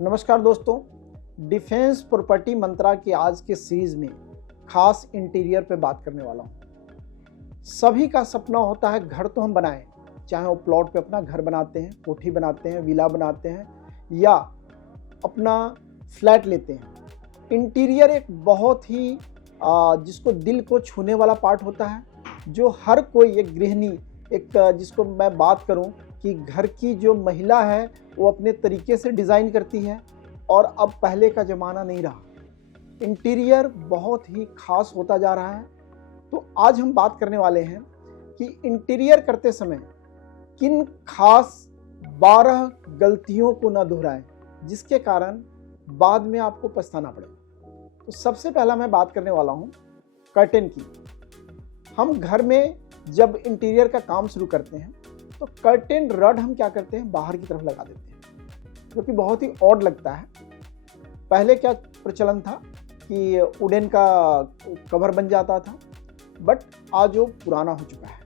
नमस्कार दोस्तों, defence property मंत्रा की आज के सीरीज में खास इंटीरियर पे बात करने वाला हूँ। सभी का सपना होता है घर तो हम बनाएं, चाहे वो प्लॉट पे अपना घर बनाते हैं, कोठी बनाते हैं, विला बनाते हैं या अपना फ्लैट लेते हैं। इंटीरियर एक बहुत ही जिसको दिल को छूने वाला पार्ट होता है, जो हर कोई एक गृहिणी जिसको मैं बात करूं कि घर की जो महिला है वो अपने तरीके से डिज़ाइन करती है। और अब पहले का ज़माना नहीं रहा, इंटीरियर बहुत ही खास होता जा रहा है। तो आज हम बात करने वाले हैं कि इंटीरियर करते समय किन खास 12 गलतियों को न दोहराएं जिसके कारण बाद में आपको पछताना पड़े। तो सबसे पहला मैं बात करने वाला हूं कर्टेन की। हम घर में जब इंटीरियर का काम शुरू करते हैं तो कर्टेन रड हम क्या करते हैं, बाहर की तरफ लगा देते हैं, जो कि बहुत ही ऑड लगता है। पहले क्या प्रचलन था कि वुडन का कवर बन जाता था, बट आज वो पुराना हो चुका है।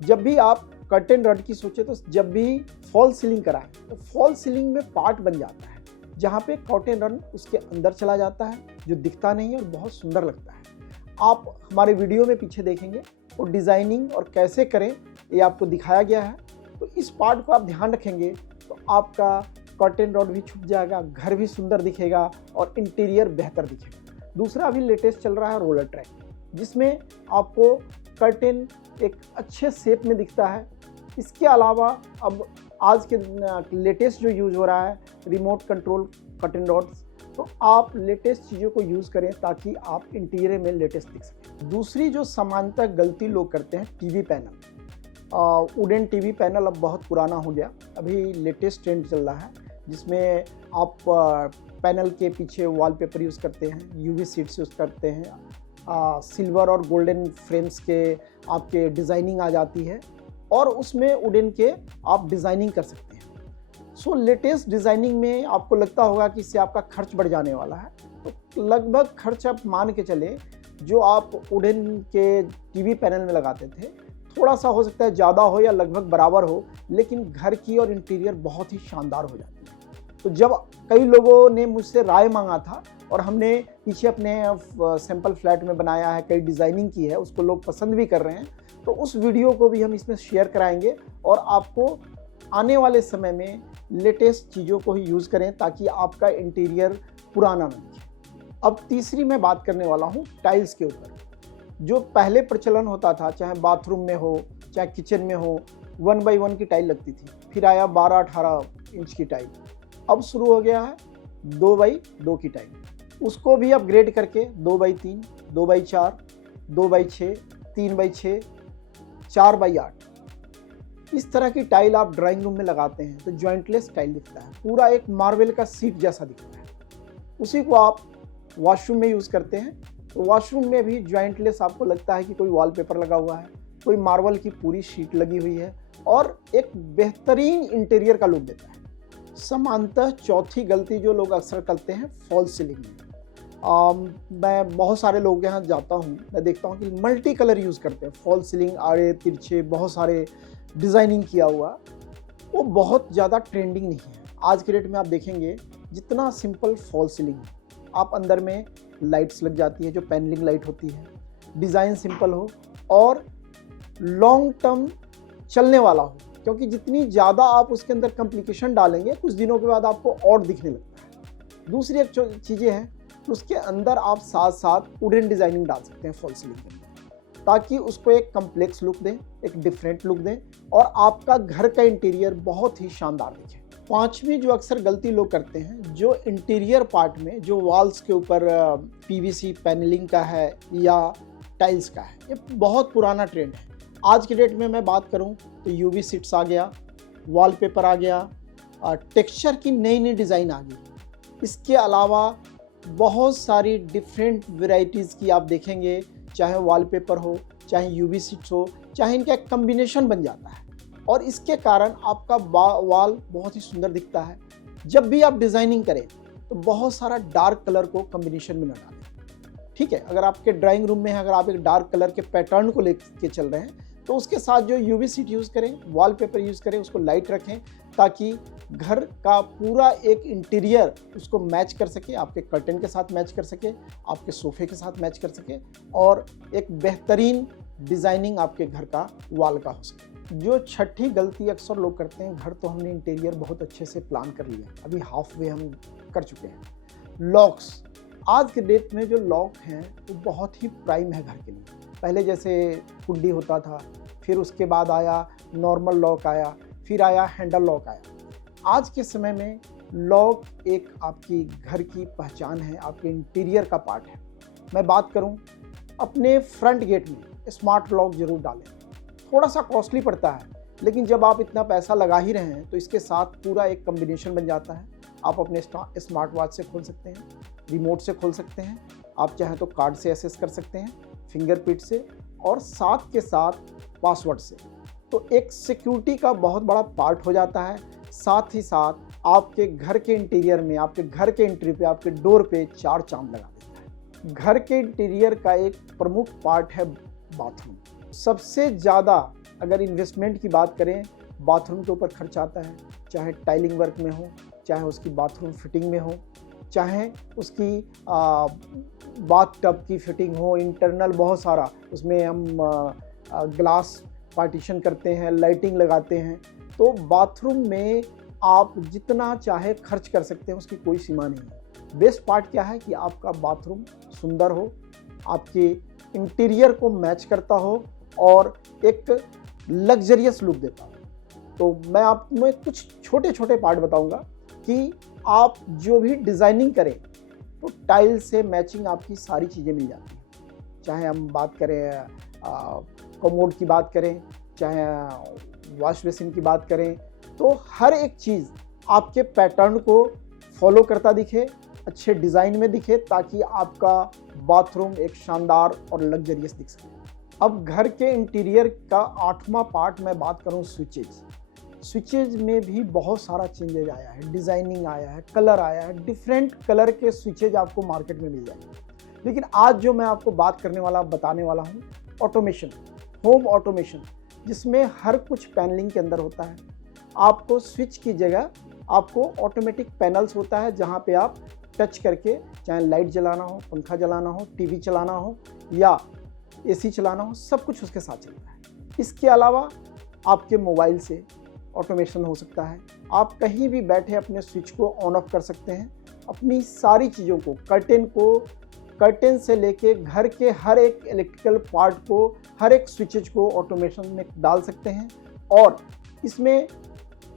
जब भी आप कर्टेन रड की सोचे तो जब भी फॉल सीलिंग कराएं तो फॉल सीलिंग में पार्ट बन जाता है जहाँ पे कर्टेन रड उसके अंदर चला जाता है, जो दिखता नहीं है और बहुत सुंदर लगता है। आप हमारे वीडियो में पीछे देखेंगे वो डिज़ाइनिंग और कैसे करें ये आपको दिखाया गया है। तो इस पार्ट को आप ध्यान रखेंगे तो आपका कर्टेन रॉड भी छुप जाएगा, घर भी सुंदर दिखेगा और इंटीरियर बेहतर दिखेगा। दूसरा अभी लेटेस्ट चल रहा है रोलर ट्रैक, जिसमें आपको कर्टेन एक अच्छे शेप में दिखता है। इसके अलावा अब आज के लेटेस्ट जो यूज़ हो रहा है रिमोट कंट्रोल कर्टेन रॉड्स, तो आप लेटेस्ट चीज़ों को यूज़ करें ताकि आप इंटीरियर में लेटेस्ट दिख सकें। दूसरी जो सामान्यतः गलती लोग करते हैं, TV panel. Wooden TV panel अब बहुत पुराना हो गया, अभी लेटेस्ट ट्रेंड चल रहा है जिसमें आप पैनल के पीछे वॉलपेपर यूज़ करते हैं, यूवी सीट्स यूज़ करते हैं, सिल्वर और गोल्डन फ्रेम्स के आपके डिज़ाइनिंग आ जाती है और उसमें वुडन के आप डिज़ाइनिंग कर सकते हैं। सो लेटेस्ट डिज़ाइनिंग में आपको लगता होगा कि इससे आपका खर्च बढ़ जाने वाला है, तो लगभग खर्च आप मान के चले जो आप वुडन के टीवी पैनल में लगाते थे, थोड़ा सा हो सकता है ज़्यादा हो या लगभग बराबर हो, लेकिन घर की और इंटीरियर बहुत ही शानदार हो जाती है। तो जब कई लोगों ने मुझसे राय मांगा था और हमने पीछे अपने सैंपल फ्लैट में बनाया है, कई डिज़ाइनिंग की है, उसको लोग पसंद भी कर रहे हैं, तो उस वीडियो को भी हम इसमें शेयर कराएंगे और आपको आने वाले समय में लेटेस्ट चीज़ों को ही यूज़ करें ताकि आपका इंटीरियर पुराना न दिखे। अब तीसरी मैं बात करने वाला हूँ टाइल्स के ऊपर। जो पहले प्रचलन होता था, चाहे बाथरूम में हो चाहे किचन में हो, 1x1 की टाइल लगती थी, फिर आया 12-18 इंच की टाइल, अब शुरू हो गया है 2x2 की टाइल। उसको भी अपग्रेड करके 2x3, 2x4, 2x6, 3x6, 4x8 इस तरह की टाइल आप ड्राइंग रूम में लगाते हैं तो जॉइंटलेस टाइल दिखता है, पूरा एक मार्बल का सीट जैसा दिखता है। उसी को आप वॉशरूम में यूज़ करते हैं तो वॉशरूम में भी जॉइंटलेस आपको लगता है कि कोई वॉलपेपर लगा हुआ है, कोई मार्बल की पूरी शीट लगी हुई है और एक बेहतरीन इंटीरियर का लुक देता है। समानतः चौथी गलती जो लोग अक्सर करते हैं फॉल सीलिंग में। मैं बहुत सारे लोग यहाँ जाता हूँ, मैं देखता हूँ कि मल्टी कलर यूज़ करते हैं, फॉल सीलिंग आड़े तिरछे बहुत सारे डिज़ाइनिंग किया हुआ, वो बहुत ज़्यादा ट्रेंडिंग नहीं है। आज के डेट में आप देखेंगे जितना सिंपल फॉल सीलिंग, आप अंदर में लाइट्स लग जाती है जो पैनलिंग लाइट होती है, डिज़ाइन सिंपल हो और लॉन्ग टर्म चलने वाला हो, क्योंकि जितनी ज़्यादा आप उसके अंदर कॉम्प्लिकेशन डालेंगे कुछ दिनों के बाद आपको और दिखने लगता है। दूसरी एक चीज़ें हैं, उसके अंदर आप साथ साथ वुडन डिज़ाइनिंग डाल सकते हैं फॉल सीलिंग के अंदर, ताकि उसको एक कम्प्लेक्स लुक दें, एक डिफरेंट लुक दें और आपका घर का इंटीरियर बहुत ही शानदार दिखे। पांचवी जो अक्सर गलती लोग करते हैं, जो इंटीरियर पार्ट में जो वॉल्स के ऊपर पीवीसी पैनलिंग का है या टाइल्स का है, ये बहुत पुराना ट्रेंड है। आज की डेट में मैं बात करूं तो यूवी सीट्स आ गया, वॉलपेपर आ गया, टेक्सचर की नई नई डिज़ाइन आ गई। इसके अलावा बहुत सारी डिफरेंट वेराइटीज़ की आप देखेंगे, चाहे वॉलपेपर हो चाहे यूवी सीट्स हो, चाहे इनका एक कम्बिनेशन बन जाता है और इसके कारण आपका वॉल बहुत ही सुंदर दिखता है। जब भी आप डिज़ाइनिंग करें तो बहुत सारा डार्क कलर को कम्बिनेशन में न डालें, ठीक है। अगर आपके ड्राइंग रूम में है, अगर आप एक डार्क कलर के पैटर्न को लेके चल रहे हैं तो उसके साथ जो यूवी सीट यूज़ करें, वॉलपेपर यूज़ करें, उसको लाइट रखें ताकि घर का पूरा एक इंटीरियर उसको मैच कर सके, आपके कर्टन के साथ मैच कर सके, आपके सोफे के साथ मैच कर सके और एक बेहतरीन डिज़ाइनिंग आपके घर का वॉल का हो सके। जो छठी गलती अक्सर लोग करते हैं, घर तो हमने इंटीरियर बहुत अच्छे से प्लान कर लिया, अभी हाफ वे हम कर चुके हैं। लॉक्स, आज के डेट में जो लॉक हैं वो बहुत ही प्राइम है घर के लिए। पहले जैसे कुंडी होता था, फिर उसके बाद आया नॉर्मल लॉक आया, फिर आया हैंडल लॉक आया। आज के समय में लॉक एक आपकी घर की पहचान है, आपके इंटीरियर का पार्ट है। मैं बात करूं, अपने फ्रंट गेट में स्मार्ट लॉक जरूर डालें। थोड़ा सा कॉस्टली पड़ता है, लेकिन जब आप इतना पैसा लगा ही रहे हैं तो इसके साथ पूरा एक कॉम्बिनेशन बन जाता है। आप अपने स्मार्ट वॉच से खोल सकते हैं, रिमोट से खोल सकते हैं, आप चाहें तो कार्ड से एक्सेस कर सकते हैं, फिंगरप्रिंट से, और साथ के साथ पासवर्ड से। तो एक सिक्योरिटी का बहुत बड़ा पार्ट हो जाता है। साथ ही साथ आपके घर के इंटीरियर में, आपके घर के एंट्री पे, आपके डोर पे 4 चांद लगा देता है। घर के इंटीरियर का एक प्रमुख पार्ट है बाथरूम। सबसे ज़्यादा अगर इन्वेस्टमेंट की बात करें, बाथरूम के ऊपर खर्च आता है, चाहे टाइलिंग वर्क में हो, चाहे उसकी बाथरूम फिटिंग में हो, चाहे उसकी बाथ टब की फिटिंग हो, इंटरनल बहुत सारा उसमें हम ग्लास पार्टीशन करते हैं, लाइटिंग लगाते हैं। तो बाथरूम में आप जितना चाहे खर्च कर सकते हैं, उसकी कोई सीमा नहीं है। बेस्ट पार्ट क्या है कि आपका बाथरूम सुंदर हो, आपके इंटीरियर को मैच करता हो और एक लग्जरियस लुक देता हो। तो मैं आप में कुछ छोटे छोटे पार्ट बताऊंगा कि आप जो भी डिज़ाइनिंग करें तो टाइल से मैचिंग आपकी सारी चीज़ें मिल जाती हैं। चाहे हम बात करें कमोड की बात करें, चाहे वॉश बेसिन की बात करें, तो हर एक चीज़ आपके पैटर्न को फॉलो करता दिखे, अच्छे डिज़ाइन में दिखे, ताकि आपका बाथरूम एक शानदार और लग्जरियस दिख सके। अब घर के इंटीरियर का 8वां पार्ट मैं बात करूं स्विचेज। स्विचेज में भी बहुत सारा चेंजेज आया है, डिज़ाइनिंग आया है, कलर आया है, डिफरेंट कलर के स्विचेज आपको मार्केट में मिल जाएंगे। लेकिन आज जो मैं आपको बात करने वाला, बताने वाला हूँ, ऑटोमेशन, होम ऑटोमेशन, जिसमें हर कुछ पैनलिंग के अंदर होता है। आपको स्विच की जगह आपको ऑटोमेटिक पैनल्स होता है, जहाँ पे आप टच करके चाहे लाइट जलाना हो, पंखा जलाना हो, टीवी चलाना हो या एसी चलाना हो, सब कुछ उसके साथ चलता है। इसके अलावा आपके मोबाइल से ऑटोमेशन हो सकता है। आप कहीं भी बैठे अपने स्विच को ऑन ऑफ कर सकते हैं। अपनी सारी चीज़ों को, कर्टेन से लेके घर के हर एक इलेक्ट्रिकल पार्ट को, हर एक स्विचेज को ऑटोमेशन में डाल सकते हैं। और इसमें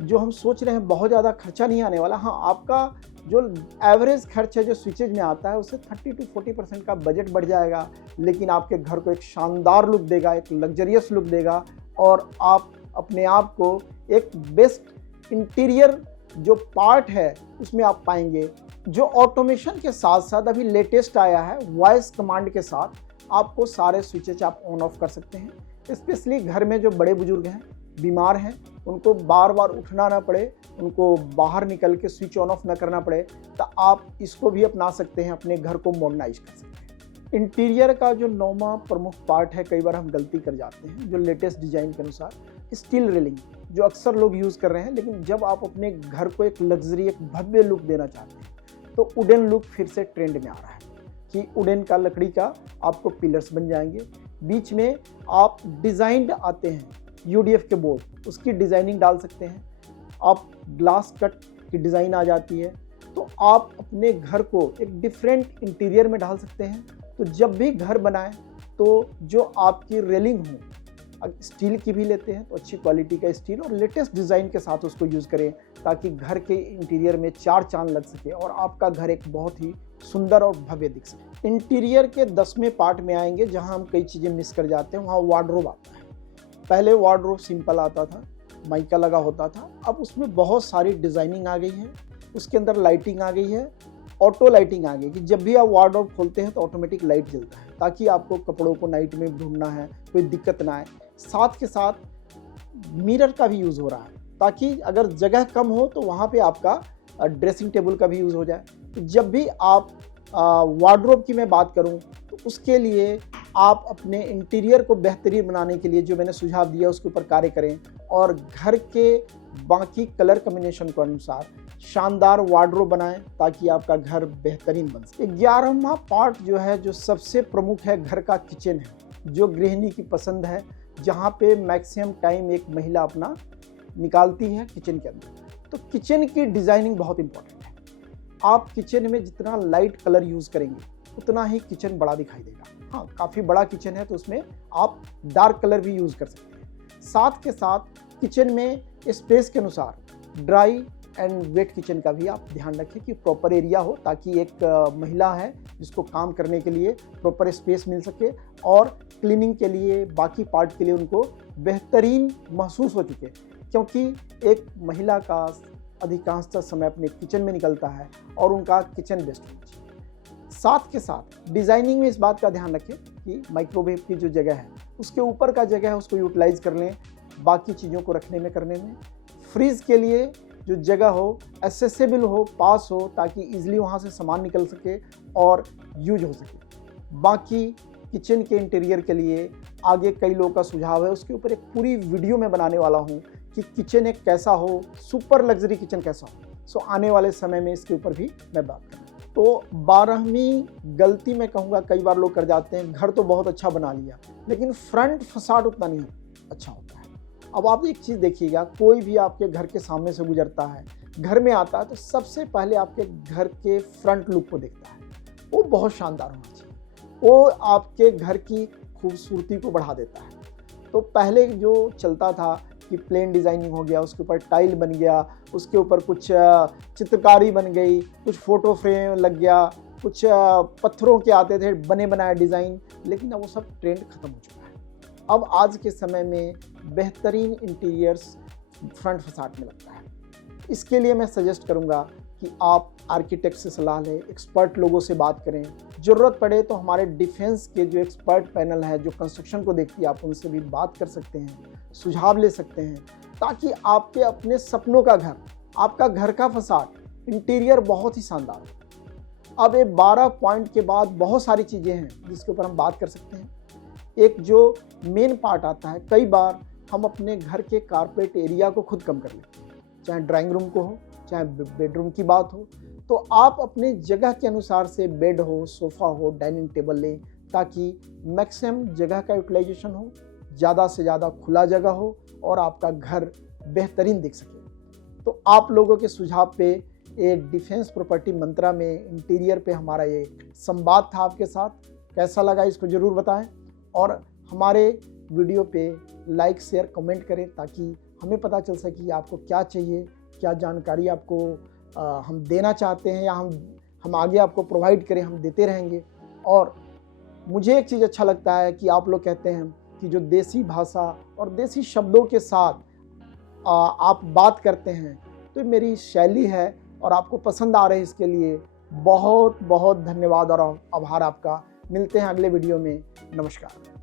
जो हम सोच रहे हैं बहुत ज़्यादा खर्चा नहीं आने वाला। हाँ, आपका जो एवरेज खर्च है जो स्विचेज में आता है, उससे 30 to 40% का बजट बढ़ जाएगा, लेकिन आपके घर को एक शानदार लुक देगा, एक लग्जरियस लुक देगा और आप अपने आप को एक बेस्ट इंटीरियर जो पार्ट है उसमें आप पाएंगे। जो ऑटोमेशन के साथ साथ अभी लेटेस्ट आया है, वॉइस कमांड के साथ आपको सारे स्विचेज आप ऑन ऑफ कर सकते हैं। स्पेशली घर में जो बड़े बुजुर्ग हैं, बीमार हैं, उनको बार बार उठना ना पड़े, उनको बाहर निकल के स्विच ऑन ऑफ ना करना पड़े, तो आप इसको भी अपना सकते हैं, अपने घर को मॉडर्नाइज कर सकते हैं। इंटीरियर का जो 9वां प्रमुख पार्ट है, कई बार हम गलती कर जाते हैं, जो लेटेस्ट डिजाइन के अनुसार स्टील रेलिंग, जो अक्सर लोग यूज़ कर रहे हैं। लेकिन जब आप अपने घर को एक लग्जरी, एक भव्य लुक देना चाहते हैं, तो वुडन लुक फिर से ट्रेंड में आ रहा है कि वुडन का, लकड़ी का आपको पिलर्स बन जाएंगे। बीच में आप डिज़ाइंड आते हैं यूडीएफ के बोर्ड, उसकी डिज़ाइनिंग डाल सकते हैं। आप ग्लास कट की डिज़ाइन आ जाती है, तो आप अपने घर को एक डिफरेंट इंटीरियर में डाल सकते हैं। तो जब भी घर बनाएं तो जो आपकी रेलिंग हो, स्टील की भी लेते हैं तो अच्छी क्वालिटी का स्टील और लेटेस्ट डिज़ाइन के साथ उसको यूज़ करें, ताकि घर के इंटीरियर में 4 चांद लग सके और आपका घर एक बहुत ही सुंदर और भव्य दिख सके। इंटीरियर के 10वें पार्ट में आएंगे, जहां हम कई चीज़ें मिस कर जाते हैं, वहाँ वार्डरोब आता है। पहले वार्डरोब सिंपल आता था, माइका लगा होता था, अब उसमें बहुत सारी डिज़ाइनिंग आ गई है, उसके अंदर लाइटिंग आ गई है, ऑटो लाइटिंग आ गई कि जब भी आप वार्डरोब खोलते हैं तो ऑटोमेटिक लाइट जलता है, ताकि आपको कपड़ों को नाइट में ढूंढना है, कोई दिक्कत ना आए। साथ के साथ मिरर का भी यूज़ हो रहा है, ताकि अगर जगह कम हो तो वहाँ पे आपका ड्रेसिंग टेबल का भी यूज़ हो जाए। तो जब भी आप वार्डरोब की मैं बात करूँ, तो उसके लिए आप अपने इंटीरियर को बेहतरीन बनाने के लिए जो मैंने सुझाव दिया उसके ऊपर कार्य करें और घर के बाकी कलर कॉम्बिनेशन के अनुसार शानदार वार्डरोब बनाएं ताकि आपका घर बेहतरीन बन सके। 11वां पार्ट जो है, जो सबसे प्रमुख है, घर का किचन है, जो गृहिणी की पसंद है, जहाँ पे मैक्सिमम टाइम एक महिला अपना निकालती है किचन के अंदर। तो किचन की डिज़ाइनिंग बहुत इंपॉर्टेंट है। आप किचन में जितना लाइट कलर यूज़ करेंगे उतना ही किचन बड़ा दिखाई देगा। हाँ, काफ़ी बड़ा किचन है तो उसमें आप डार्क कलर भी यूज़ कर सकते हैं। साथ के साथ किचन में स्पेस के अनुसार ड्राई एंड वेट किचन का भी आप ध्यान रखें कि प्रॉपर एरिया हो, ताकि एक महिला है जिसको काम करने के लिए प्रॉपर स्पेस मिल सके और क्लीनिंग के लिए, बाकी पार्ट के लिए उनको बेहतरीन महसूस हो सके, क्योंकि एक महिला का अधिकांशतः समय अपने किचन में निकलता है और उनका किचन बेस्ट होना चाहिए। साथ के साथ डिज़ाइनिंग में इस बात का ध्यान रखें कि माइक्रोवेव की जो जगह है, उसके ऊपर का जगह है उसको यूटिलाइज कर लें, बाकी चीज़ों को रखने में करने में। फ्रीज के लिए जो जगह हो, एक्सेसिबल हो, पास हो, ताकि इजीली वहाँ से सामान निकल सके और यूज हो सके। बाकी किचन के इंटीरियर के लिए आगे कई लोगों का सुझाव है, उसके ऊपर एक पूरी वीडियो में बनाने वाला हूँ कि किचन एक कैसा हो, सुपर लग्जरी किचन कैसा हो। सो आने वाले समय में इसके ऊपर भी मैं बात करूँगा। तो 12वीं गलती मैं कहूँगा कई बार लोग कर जाते हैं, घर तो बहुत अच्छा बना लिया लेकिन फ्रंट फसाड उतना नहीं अच्छा होता है। अब आप एक चीज़ देखिएगा, कोई भी आपके घर के सामने से गुजरता है, घर में आता है, तो सबसे पहले आपके घर के फ्रंट लुक को देखता है। वो बहुत शानदार होना चाहिए, वो आपके घर की खूबसूरती को बढ़ा देता है। तो पहले जो चलता था कि प्लेन डिज़ाइनिंग हो गया, उसके ऊपर टाइल बन गया, उसके ऊपर कुछ चित्रकारी बन गई, कुछ फ़ोटो फ्रेम लग गया, कुछ पत्थरों के आते थे बने बनाए डिज़ाइन, लेकिन अब वो सब ट्रेंड ख़त्म हो चुका है। अब आज के समय में बेहतरीन इंटीरियर्स फ्रंट फसाड में लगता है। इसके लिए मैं सजेस्ट करूंगा कि आप आर्किटेक्ट से सलाह लें, एक्सपर्ट लोगों से बात करें। ज़रूरत पड़े तो हमारे डिफेंस के जो एक्सपर्ट पैनल है, जो कंस्ट्रक्शन को देखती है, आप उनसे भी बात कर सकते हैं, सुझाव ले सकते हैं, ताकि आपके अपने सपनों का घर, आपका घर का फसाड, इंटीरियर बहुत ही शानदार हो। अब ये 12 पॉइंट के बाद बहुत सारी चीज़ें हैं जिसके ऊपर हम बात कर सकते हैं। एक जो मेन पार्ट आता है, कई बार हम अपने घर के कारपेट एरिया को खुद कम कर लेते हैं, चाहे ड्राइंग रूम को हो, चाहे बेडरूम की बात हो। तो आप अपने जगह के अनुसार से बेड हो, सोफ़ा हो, डाइनिंग टेबल लें, ताकि मैक्सिमम जगह का यूटिलाइजेशन हो, ज़्यादा से ज़्यादा खुला जगह हो और आपका घर बेहतरीन दिख सके। तो आप लोगों के सुझाव पे एक डिफेंस प्रॉपर्टी मंत्रा में इंटीरियर पे हमारा ये संवाद था आपके साथ। कैसा लगा इसको ज़रूर बताएं और हमारे वीडियो पे लाइक, शेयर, कमेंट करें, ताकि हमें पता चल सके कि आपको क्या चाहिए, क्या जानकारी आपको हम देना चाहते हैं या हम आगे आपको प्रोवाइड करें, हम देते रहेंगे। और मुझे एक चीज़ अच्छा लगता है कि आप लोग कहते हैं कि जो देसी भाषा और देसी शब्दों के साथ आप बात करते हैं, तो मेरी शैली है और आपको पसंद आ रही है। इसके लिए बहुत बहुत धन्यवाद और आभार आपका। मिलते हैं अगले वीडियो में। नमस्कार।